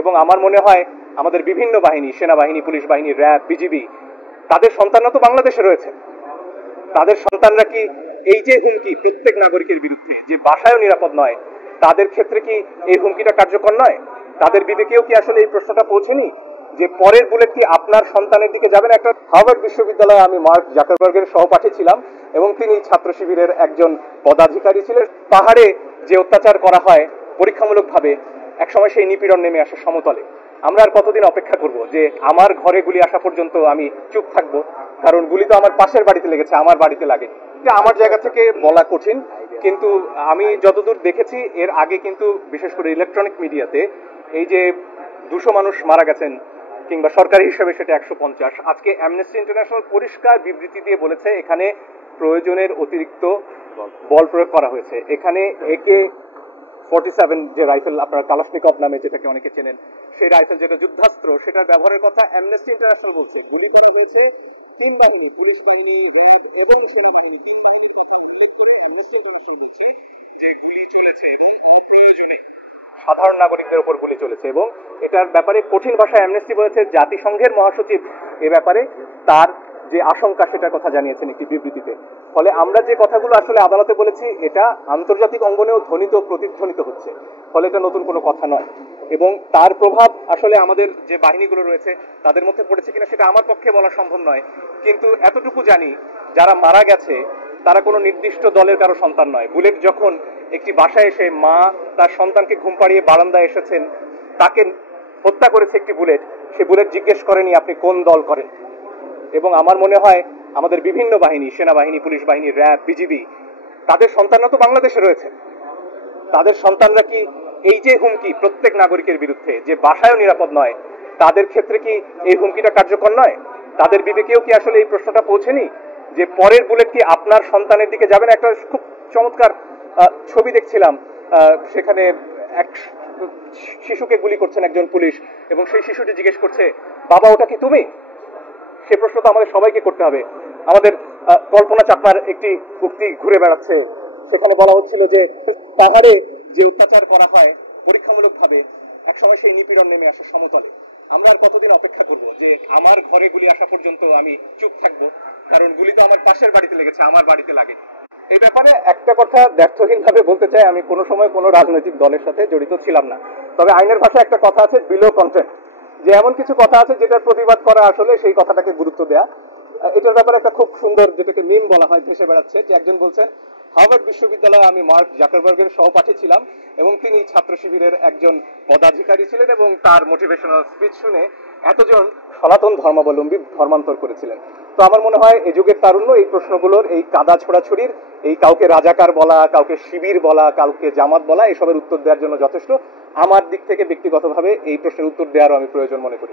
এবং আমার মনে হয় আমাদের বিভিন্ন বাহিনী, সেনাবাহিনী, পুলিশ বাহিনী, র্যাব, বিজিবি, তাদের সন্তানরা তো বাংলাদেশে রয়েছে। তাদের সন্তানরা কি এই যে হুমকি প্রত্যেক নাগরিকের বিরুদ্ধে, যে বাসায়ও নিরাপদ নয়, তাদের ক্ষেত্রে কি এই হুমকিটা কার্যকর নয়? তাদের বিবেকেও কি আসলে এই প্রশ্নটা পৌঁছেনি যে পরের বুলেট কি আপনার সন্তানের দিকে যাবেন? একটা হার্ভার্ড বিশ্ববিদ্যালয়ে আমি মার্ক জাকারবার্গের সহপাঠী ছিলাম এবং তিনি ছাত্র শিবিরের একজন পদাধিকারী ছিলেন। পাহাড়ে যে অত্যাচার করা হয় পরীক্ষামূলকভাবে, একসময় সেই নিপীড়ন নেমে আসে সমতলে। আমরা আর কতদিন অপেক্ষা করব যে আমার ঘরে গুলি আসা পর্যন্ত আমি চুপ থাকবো? কারণ গুলি তো আমার পাশের বাড়িতে লেগেছে, আমার বাড়িতে লাগে। এটা আমার জায়গা থেকে বলা কঠিন, কিন্তু আমি যতদূর দেখেছি এর আগে কিন্তু বিশেষ করে ইলেকট্রনিক মিডিয়াতে এই যে 200 মানুষ মারা গেছেন কিংবা সরকারি হিসেবে সেটা 150, আজকে অ্যামনেস্টি ইন্টারন্যাশনাল পরিষ্কার বিবৃতি দিয়ে বলেছে এখানে প্রয়োজনের অতিরিক্ত বল প্রয়োগ করা হয়েছে। এখানে AK-47 যে রাইফেল, আপনারা কালাশনিকভ নামে যেটাকে অনেকে চেনেন, সেই রাইফেল যেটা যুদ্ধাস্ত্র, সেটার ব্যবহারের কথা অ্যামনেস্টি ইন্টারন্যাশনাল বলছে। গুলি করা হয়েছে 3 বাহিনী, পুলিশ বাহিনী, র্যাব এবং সেনাবাহিনী। সাধারণ নাগরিকদের উপর গুলি চলেছে এবং এটার ব্যাপারে কঠিন ভাষায় অ্যামনেস্টি বলেছে জাতিসংঘের মহাসচিব এ ব্যাপারে তার যে আশঙ্কা সেটার কথা জানিয়েছেন একটি বিবৃতিতে। ফলে আমরা যে কথাগুলো আসলে আদালতে বলেছি এটা আন্তর্জাতিক অঙ্গনেও ধ্বনিত প্রতিধ্বনিত হচ্ছে। ফলে এটা নতুন কোনো কথা নয় এবং তার প্রভাব আসলে আমাদের যে বাহিনীগুলো রয়েছে তাদের মধ্যে পড়েছে কিনা সেটা আমার পক্ষে বলা সম্ভব নয়, কিন্তু এতটুকু জানি যারা মারা গেছে তারা কোনো নির্দিষ্ট দলের কারো সন্তান নয়। বুলেট যখন একটি বাসায় এসে মা তার সন্তানকে ঘুম পাড়িয়ে বারান্দায় এসেছেন, তাকে হত্যা করেছে একটি বুলেট, সে বুলেট জিজ্ঞেস করেনি আপনি কোন দল করেন। এবং আমার মনে হয় আমাদের বিভিন্ন বাহিনী, সেনাবাহিনী, পুলিশ বাহিনী, র্যাব, বিজিবি, তাদের সন্তানরা তো বাংলাদেশে রয়েছে। তাদের সন্তানরা কি এই যে হুমকি প্রত্যেক নাগরিকের বিরুদ্ধে, যে বাসায়ও নিরাপদ নয়, তাদের ক্ষেত্রে কি এই হুমকিটা কার্যকর নয়? তাদের বিবেকেও কি আসলে এই প্রশ্নটা পৌঁছেনি যে পরের বুলেট কি আপনার সন্তানের দিকে যাবেন? একটা খুব চমৎকার ছবি দেখছিলাম, সেখানে এক শিশুকে গুলি করছেন একজন পুলিশ এবং সেই শিশুটি জিজ্ঞেস করছে, বাবা ওটা কি তুমি? সে প্রশ্ন তো আমাদের সবাইকে করতে হবে। আমাদের কল্পনা চাকমার একটি উক্তি ঘুরে বেড়াচ্ছে, সেখানে বলা হচ্ছিল যে পাহাড়ে যে অত্যাচার করা হয় পরীক্ষামূলকভাবে, একসময় সেই নিপীড়ন নেমে আসে সমতলে। আমরা আর কতদিন অপেক্ষা করব যে আমার ঘরে গুলি আসা পর্যন্ত আমি চুপ থাকবো? কারণ গুলি তো আমার পাশের বাড়িতে লেগেছে, আমার বাড়িতে লাগে। এই ব্যাপারে একটা কথা ব্যর্থহীন ভাবে বলতে চাই, আমি কোনো সময় কোনো রাজনৈতিক দলের সাথে জড়িত ছিলাম না। তবে আইনের ভাষায় একটা কথা আছে, বিলো কন্টেন্ট, যে এমন কিছু কথা আছে যেটার প্রতিবাদ করা আসলে সেই কথাটাকে গুরুত্ব দেয়া। এটার ব্যাপারে একটা খুব সুন্দর, যেটাকে মিম বলা হয়, ভেসে বেড়াচ্ছে, যে একজন বলছেন হার্ভার্ড বিশ্ববিদ্যালয়ে আমি মার্ক জাকারবার্গের সহপাঠী ছিলাম এবং তিনি ছাত্র শিবিরের একজন পদাধিকারী ছিলেন এবং তার মোটিভেশনাল স্পিচ শুনে এতজন সনাতন ধর্মাবলম্বী ধর্মান্তর করেছিলেন। তো আমার মনে হয় এই যুগের তারুণ্য এই প্রশ্নগুলোর, এই কাদা ছোড়াছুড়ির, এই কাউকে রাজাকার বলা, কাউকে শিবির বলা, কাউকে জামাত বলা, এসবের উত্তর দেওয়ার জন্য যথেষ্ট। আমার দিক থেকে ব্যক্তিগতভাবে এই প্রশ্নের উত্তর দেওয়ারও আমি প্রয়োজন মনে করি।